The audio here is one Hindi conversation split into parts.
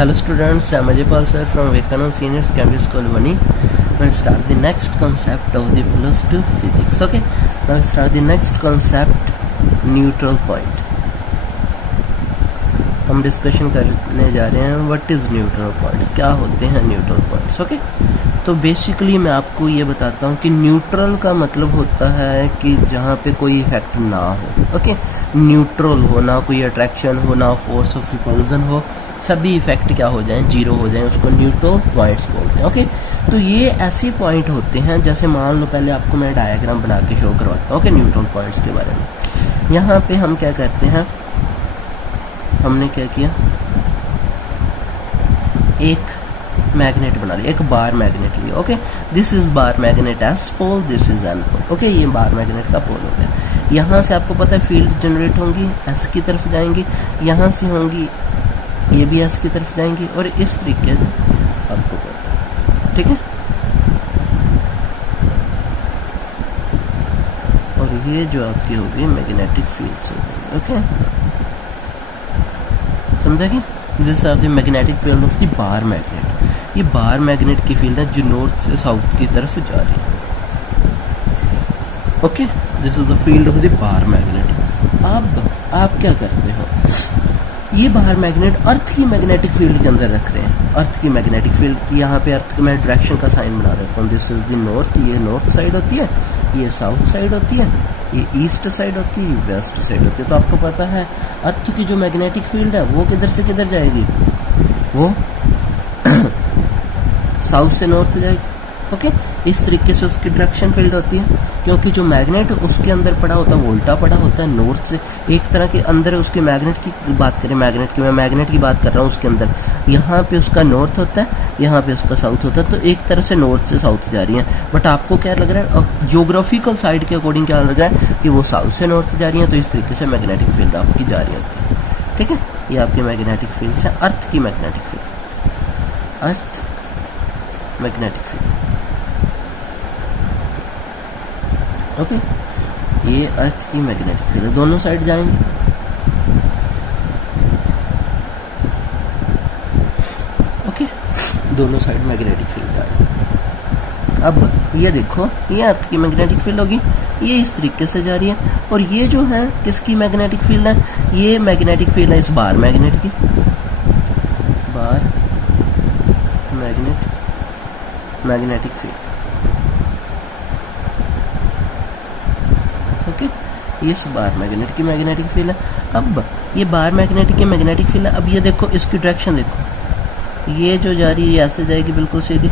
Hello students, I am Ajaypal sir from Vivekananda Senior Secondary School Vani. We'll start the next concept of the plus 2 physics. Okay, now we start the next concept, neutral point. हम डिस्कशन करने जा रहे हैं व्हाट इज न्यूट्रल पॉइंट्स, क्या होते हैं न्यूट्रल पॉइंट्स. ओके, तो बेसिकली मैं आपको ये बताता हूँ कि न्यूट्रल का मतलब होता है कि जहाँ पे कोई इफेक्ट ना हो. ओके, न्यूट्रल हो, ना कोई अट्रैक्शन हो, ना फोर्स ऑफ रिपल्जन हो, सभी इफेक्ट क्या हो जाएं, जीरो हो जाएं, उसको न्यूट्रल पॉइंट्स बोलते हैं. ओके, तो ये ऐसे पॉइंट होते हैं, जैसे मान लो पहले आपको मैं डायग्राम बना के शो करवाता हूँ. ओके, न्यूट्रल पॉइंट्स के बारे में. यहाँ पे हम क्या करते हैं, हमने क्या किया, एक मैग्नेट बना लिया, एक बार मैग्नेट लिया. Okay, this is bar magnet S pole, this is N pole. Okay, ये बार मैग्नेट का पोल हो गया. यहाँ से आपको पता है फील्ड जनरेट होंगी, एस की तरफ जाएंगी, यहाँ से होंगी ये भी एस की तरफ जाएंगी, और इस तरीके से आपको पता है. ठीक है, और ये जो आपकी होगी मैग्नेटिक फील्ड्स होगी. ओके, समझा कि this are the magnetic field of the bar magnet. ये बार मैग्नेट की फील्ड है जो नॉर्थ से साउथ की तरफ जा रही है. Okay, this is the field of the bar magnet. अब आप क्या करते हो, ये बाहर मैग्नेट अर्थ की मैग्नेटिक फील्ड के अंदर रख रहे हैं. अर्थ की मैग्नेटिक फील्ड, यहाँ पे अर्थ का मैं डायरेक्शन का साइन बना देता हूँ. दिस इज द नॉर्थ, ये नॉर्थ साइड होती है, ये साउथ साइड होती है, ये ईस्ट साइड होती है, ये वेस्ट साइड होती है. तो आपको पता है अर्थ की जो मैग्नेटिक फील्ड है वो किधर से किधर जाएगी, वो साउथ से नॉर्थ जाएगी. ओके, इस तरीके से उसकी डायरेक्शन फील्ड होती है, क्योंकि जो मैग्नेट उसके अंदर पड़ा होता है वो उल्टा पड़ा होता है नॉर्थ से. एक तरह के अंदर उसके मैग्नेट की बात करें, मैग्नेट की, मैं मैग्नेट की बात कर रहा हूँ, उसके अंदर यहाँ पे उसका नॉर्थ होता है, यहाँ पे उसका साउथ होता है. तो एक तरह से नॉर्थ से साउथ जा रही है. बट आपको क्या लग रहा है, ज्योग्राफिकल साइड के अकॉर्डिंग क्या लग रहा है कि वो साउथ से नॉर्थ जा रही है. तो इस तरीके से मैग्नेटिक फील्ड आपकी जा रही होती है. ठीक है, ये आपकी मैग्नेटिक फील्ड है, अर्थ की magnetic field, earth magnetic field. Okay, ये अर्थ की मैग्नेटिक फील्ड है, दोनों साइड जाएंगे. ओके, दोनों साइड मैग्नेटिक फील्ड आ रही है. अब ये देखो, ये अर्थ की मैग्नेटिक फील्ड होगी, ये इस तरीके से जा रही है. और ये जो है किसकी मैग्नेटिक फील्ड है, ये मैग्नेटिक फील्ड है इस बार मैग्नेट की, bar magnet magnetic field. Okay, ये इस बार मैग्नेट की मैग्नेटिक फील्ड है. अब ये बार मैग्नेट की मैग्नेटिक फील्ड है. अब ये देखो, इसकी डायरेक्शन देखो, ये जो जा रही है ये ऐसे जाएगी बिल्कुल सीधी.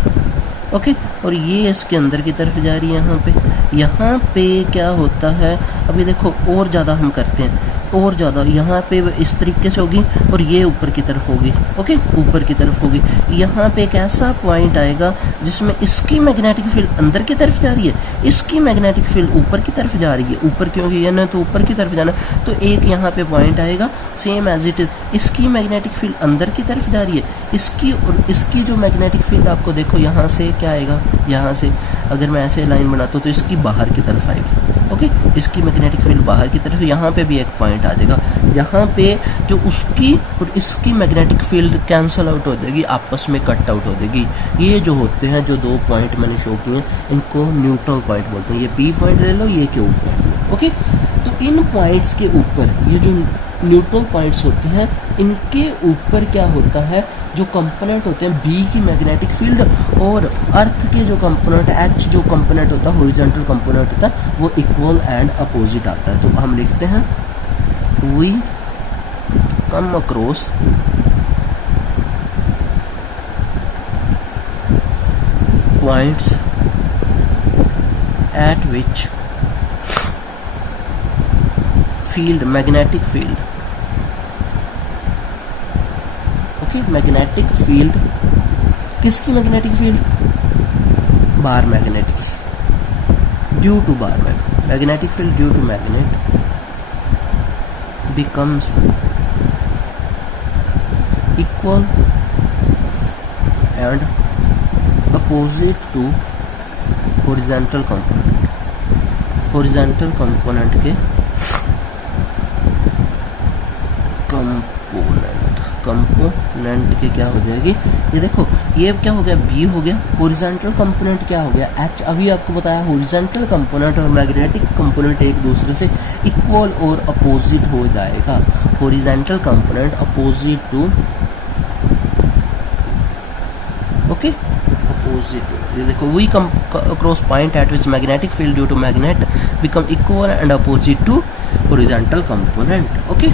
ओके, और ये इसके अंदर की तरफ जा रही है. यहाँ पे क्या होता है, अभी देखो और ज़्यादा हम करते हैं, और ज़्यादा यहाँ पे इस तरीके से होगी, और ये ऊपर की तरफ होगी. ओके, ऊपर की तरफ होगी. यहाँ पे एक ऐसा पॉइंट आएगा जिसमें इसकी मैग्नेटिक फील्ड अंदर की तरफ जा रही है, इसकी मैग्नेटिक फील्ड ऊपर की तरफ जा रही है. ऊपर क्योंकि ये ना तो ऊपर की तरफ जाना, तो एक यहाँ पे पॉइंट आएगा सेम एज इट इज, इसकी मैग्नेटिक फील्ड अंदर की तरफ जा रही है, इसकी और इसकी जो मैग्नेटिक फील्ड आपको देखो यहाँ से क्या आएगा, यहाँ से अगर मैं ऐसे लाइन बनाता हूँ तो इसकी बाहर की तरफ आएगी. ओके, इसकी मैग्नेटिक फील्ड बाहर की तरफ. यहाँ पे भी एक पॉइंट आ जाएगा, यहाँ पे जो उसकी और इसकी मैग्नेटिक फील्ड कैंसल आउट हो जाएगी, आपस में कट आउट हो जाएगी. ये जो होते हैं, जो दो पॉइंट मैंने शो किए, इनको न्यूट्रल पॉइंट बोलते हैं. ये पी पॉइंट ले लो, ये क्यू पॉइंट. ओके, तो इन पॉइंट्स के ऊपर ये जो न्यूट्रल पॉइंट्स होते हैं, इनके ऊपर क्या होता है, जो कंपोनेंट होते हैं बी की मैग्नेटिक फील्ड, और अर्थ के जो कंपोनेंट एच जो कंपोनेंट होता है, हॉरिजॉन्टल कंपोनेंट होता है, वो इक्वल एंड अपोजिट आता है. तो हम लिखते हैं we come across points at which field, magnetic field, okay, magnetic field, किसकी मैग्नेटिक फील्ड, बार मैग्नेट की, due to bar magnetic field due to magnet becomes equal and opposite to horizontal component. horizontal component के कंपोनेंट के क्या हो जाएगी, ये देखो ये क्या हो गया, बी हो गया, हॉरिजॉन्टल कंपोनेंट क्या हो गया, एच। अभी आपको बताया हॉरिजॉन्टल कंपोनेंट और मैग्नेटिक कंपोनेंट एक दूसरे से इक्वल और अपोजिट हो जाएगा। Horizontal component opposite to, okay, opposite, ये देखो we come across point at which magnetic field due to magnet become equal and opposite to horizontal component. Okay,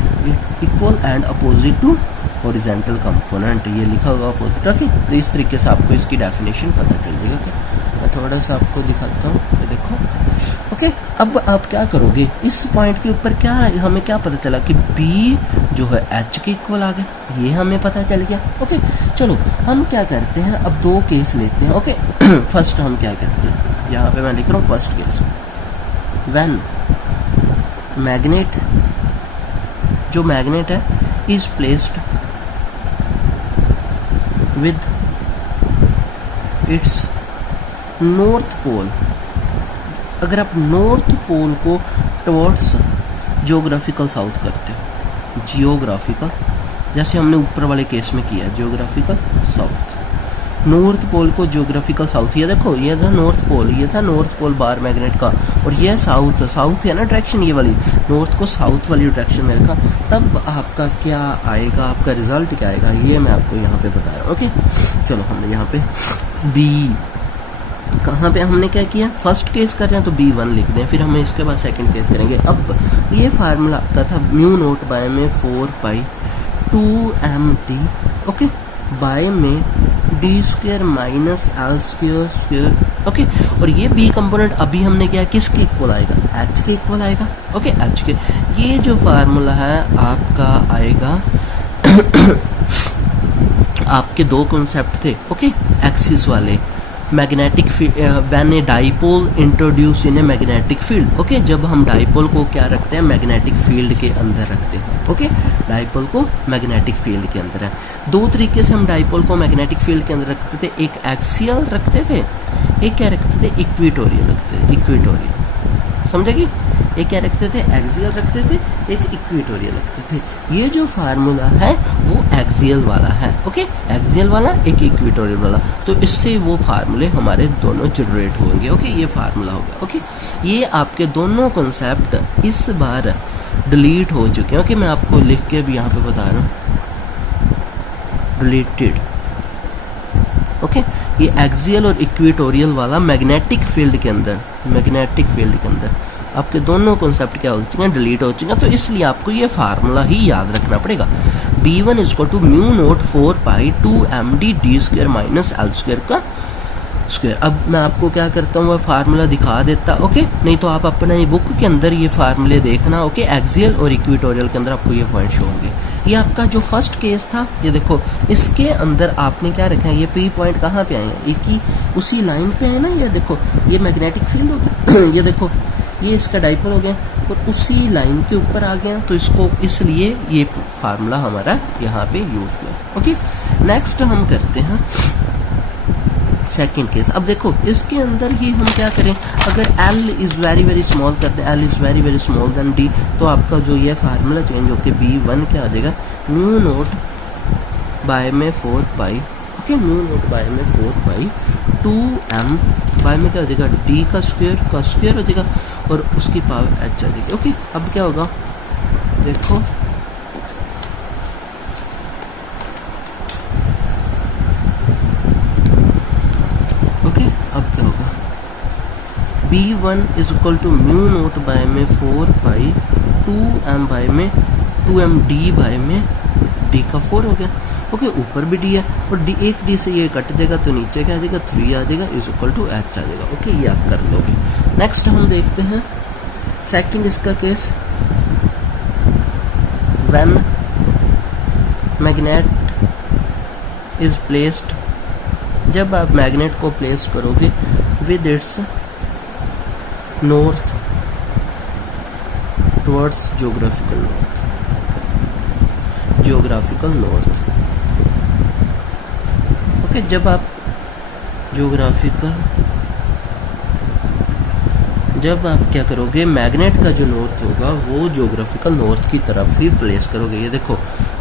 equal and opposite to horizontal component, ये लिखा होगा अपोजिट। ओके, तो इस तरीके से आपको इसकी डेफिनेशन पता चल जाएगा। ओके, मैं थोड़ा सा आपको दिखाता हूँ, ये देखो। ओके, अब आप क्या करोगे, इस पॉइंट के ऊपर क्या हमें क्या पता चला कि बी जो है एच के इक्वल आ गया, ये हमें पता चल गया। ओके, चलो हम क्या करते हैं, अब दो केस लेते हैं। ओके, फर्स्ट हम क्या करते हैं, यहाँ पे मैं लिख रहा हूँ फर्स्ट केस, व्हेन मैग्नेट, जो मैग्नेट है is placed with its north pole, अगर आप नॉर्थ पोल को टुवर्ड्स जियोग्राफिकल साउथ करते हो, जियोग्राफिकल, जैसे हमने ऊपर वाले केस में किया जियोग्राफिकल साउथ, नॉर्थ पोल को जियोग्राफिकल साउथ, ये देखो ये था नॉर्थ पोल, ये था नॉर्थ पोल बार मैग्नेट का, और ये साउथ, साउथ है ना डायरेक्शन, ये वाली नॉर्थ को साउथ वाली डायरेक्शन में रखा, तब आपका क्या आएगा, आपका रिजल्ट क्या आएगा, ये मैं आपको यहाँ पे बता रहा हूँ। ओके, चलो हमने यहाँ पे बी, कहाँ पे हमने क्या किया, फर्स्ट केस कर रहे हैं तो B1 लिख दें, फिर हम इसके बाद सेकंड केस करेंगे। अब ये फार्मूला आपका था म्यू नोट बाय में 4 पाई 2md, ओके, बाय में D square minus L square square. Okay, और ये बी कंपोनेंट अभी हमने क्या, किसके इक्वल आएगा, एच के इक्वल आएगा। ओके, एच के, ये जो फार्मूला है आपका आएगा आपके दो कॉन्सेप्ट थे। ओके, एक्सिस वाले, magnetic when a dipole introduce in a magnetic field. Okay, जब हम डाइपोल को क्या रखते हैं, मैग्नेटिक फील्ड के अंदर रखते हैं। ओके, डाइपोल को मैग्नेटिक फील्ड के अंदर है। दो तरीके से हम डाइपोल को मैग्नेटिक फील्ड के अंदर रखते थे, एक एक्सियल रखते थे, एक क्या रखते थे, इक्वेटोरियल रखते थे, इक्वेटोरियल, समझेगी, एक क्या रखते थे, एक्सियल रखते थे, एक इक्वेटोरियल रखते थे। ये जो फार्मूला है वो एक्सियल वाला है। ओके, एक्सियल वाला, एक इक्वेटोरियल वाला, तो इससे वो फार्मूले हमारे दोनों जनरेट होंगे। ओके, ये फार्मूला होगा। ओके, ये आपके दोनों कॉन्सेप्ट इस बार डिलीट हो चुके हैं। ओके, मैं आपको लिख के भी यहाँ पे बता रहा हूँ, डिलीटेड। ओके, ये एक्सियल और इक्वेटोरियल वाला मैग्नेटिक फील्ड के अंदर, मैग्नेटिक फील्ड के अंदर आपके दोनों कॉन्सेप्ट क्या हो चुके हैं, डिलीट हो चुके हैं। तो इसलिए आपको ये फार्मूला ही याद रखना पड़ेगा, B1 equal to mu nought 4 pi 2md D square minus L square का स्क्वायर। अब मैं आपको क्या करता हूँ, वह फार्मूला दिखा देता। ओके, नहीं तो आप अपने बुक के अंदर ये फार्मूले देखना। ओके, एक्सियल और इक्वेटोरियल के अंदर आपको ये पॉइंट शो होंगे। ये आपका जो फर्स्ट केस था, ये देखो इसके अंदर आपने क्या रखा है, ये पी पॉइंट कहाँ पे आए हैं, एक ही उसी लाइन पे है ना, ये देखो ये मैग्नेटिक फील्ड हो गया ये देखो ये इसका डाइपोल हो गया और उसी लाइन के ऊपर आ गया, तो इसको इसलिए ये फार्मूला हमारा यहाँ पे यूज हुआ। ओके, नेक्स्ट हम करते हैं सेकंड केस। अब देखो इसके अंदर ही हम क्या करें, अगर L is very very small करते हैं, L is very very small than D, तो आपका जो ये फार्मूला चेंज होके B1 क्या आ जाएगा, म्यू नोट बाय में 4 पाई। ओके, म्यू नोट बाय में 4 पाई 2m बाय में क्या हो जाएगा, D का स्क्वायर हो जाएगा और उसकी पावर h आ जाएगी। ओके, अब क्या होगा, देखो ओके, अब क्या होगा, B1 is equal to mu nought by में 4 पाई 2m बाय में 2md बाय में D का 4 हो गया। ओके, ऊपर भी D है और D, एक D से ये कट जाएगा तो नीचे क्या आ जाएगा, 3 आ जाएगा, इज इक्वल टू h आ जाएगा। ओके, ये आप कर लोगे। नेक्स्ट हम देखते हैं सेकंड इसका case, when magnet is placed, जब आप मैग्नेट को प्लेस करोगे with its north towards geographical north, geographical north. Okay, जब आप जब आप क्या करोगे, मैग्नेट का जो नॉर्थ होगा वो जियोग्राफिकल नॉर्थ की तरफ ही प्लेस करोगे। ये देखो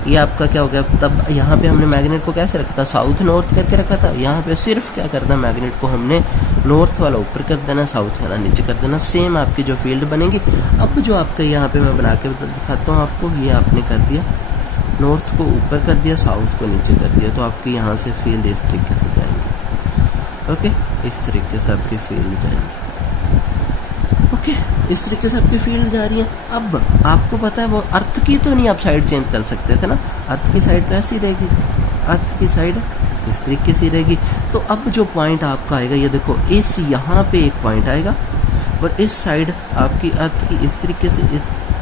ये आपका क्या हो गया। तब यहाँ पे हमने मैग्नेट को कैसे रखा था, साउथ नॉर्थ करके रखा था। यहाँ पे सिर्फ क्या करना, मैग्नेट को हमने नॉर्थ वाला ऊपर कर देना, साउथ वाला नीचे कर देना। सेम आपकी जो फील्ड बनेगी। अब जो आपका यहाँ पे मैं बना के दिखाता हूँ आपको, ये आपने कर दिया, नॉर्थ को ऊपर कर दिया, साउथ को नीचे कर दिया, तो आपकी यहाँ से फील्ड इस तरीके से जाएंगी। ओके, इस तरीके से आपकी फील्ड जाएंगी। ओके, इस तरीके से आपकी फील्ड जा रही है। अब आपको पता है वो अर्थ की तो नहीं आप साइड चेंज कर सकते थे ना, अर्थ की साइड तो ऐसी रहेगी, अर्थ की साइड इस तरीके से रहेगी। तो अब जो पॉइंट आपका आएगा, ये देखो, इस यहाँ पे एक पॉइंट आएगा और इस साइड आपकी अर्थ की इस तरीके से,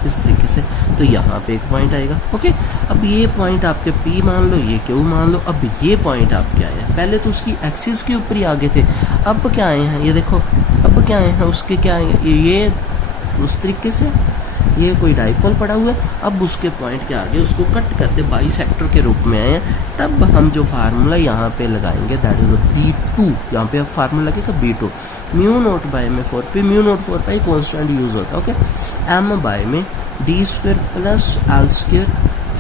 इस तरीके से, तो यहाँ पे एक पॉइंट आएगा। ओके, अब ये पॉइंट आपके P मान लो, ये Q मान लो। अब ये पॉइंट आपके आए हैं, पहले तो उसकी एक्सिस के ऊपर ही आगे थे, अब क्या आए हैं, ये देखो, अब क्या आए हैं उसके, क्या आए हैं, ये उस तरीके से, ये कोई डाइपोल पड़ा हुआ है। अब उसके पॉइंट के आगे उसको कट करके बाइसेक्टर के रूप में आए हैं। तब हम जो फार्मूला यहाँ पे लगाएंगे, दैट इज B2, यहाँ पे अब फार्मूला लगेगा B2, म्यू नोट बाय में 4p, mu nought 4 constant use होता है। ओके, m बाय में d square plus l square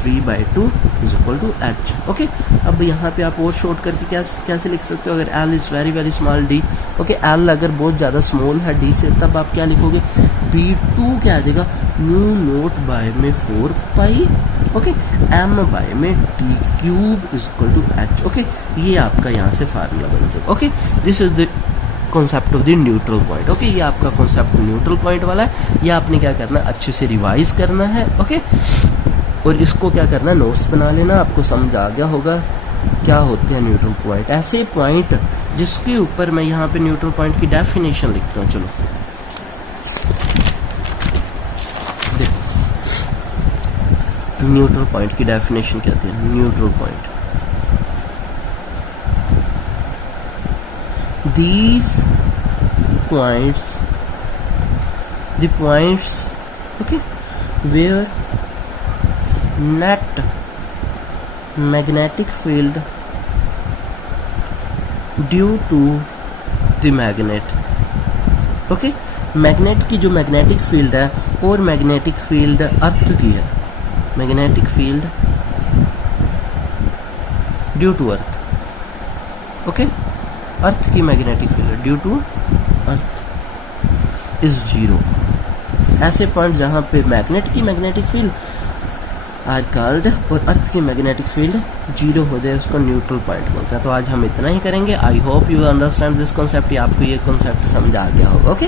3/2 is equal to h। Okay, अब यहाँ पे आप और शॉर्ट करके कैसे लिख सकते हो, अगर l is very very small d, okay, l अगर बहुत ज्यादा स्मॉल है d से, तब आप क्या लिखोगे, B2 क्या आ जाएगा, म्यू नोट बाय में 4 ओके, m बाय में d cube is equal to h। Okay, ये आपका यहाँ से फार्मूला बन जाएगा। Okay, this is the concept of the neutral point. Okay, ये आपका कॉन्सेप्ट न्यूट्रल पॉइंट वाला है। ये आपने क्या करना है, अच्छे से रिवाइज करना है। ओके, और इसको क्या करना है, नोट्स बना लेना। आपको समझ आ गया होगा क्या होते हैं न्यूट्रल पॉइंट, ऐसे पॉइंट जिसके ऊपर मैं यहाँ पे न्यूट्रल पॉइंट की डेफिनेशन लिखता हूँ। चलो न्यूट्रल पॉइंट की डेफिनेशन क्या होती है, neutral point, these points, the points, okay, where net magnetic field due to the magnet, okay, magnet की जो मैग्नेटिक फील्ड है और मैग्नेटिक फील्ड अर्थ की है, magnetic field due to earth, okay, earth की magnetic field due to earth is 0। ऐसे पॉइंट जहां पे मैग्नेट की मैग्नेटिक फील्ड आर कॉल्ड और अर्थ की मैग्नेटिक फील्ड 0 हो जाए, उसको न्यूट्रल पॉइंट बोलते हैं। तो आज हम इतना ही करेंगे। I hope you understand this concept, आपको ये कॉन्सेप्ट समझ आ गया होगा। Okay,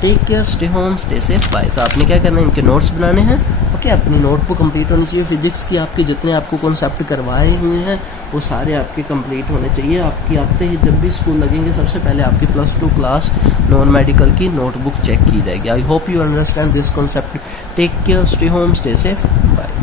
take care, stay home, stay safe, bye. तो आपने क्या करना है, इनके नोट्स बनाने हैं। ओके, अपनी नोटबुक कंप्लीट होनी चाहिए। फिजिक्स की आपकी जितने आपको कॉन्सेप्ट करवाए हुए हैं वो सारे आपके कंप्लीट होने चाहिए। आपकी आते ही जब भी स्कूल लगेंगे, सबसे पहले आपकी +2 क्लास नॉन मेडिकल की नोटबुक चेक की जाएगी। I hope you understand this concept. Take care, stay home, stay safe, bye.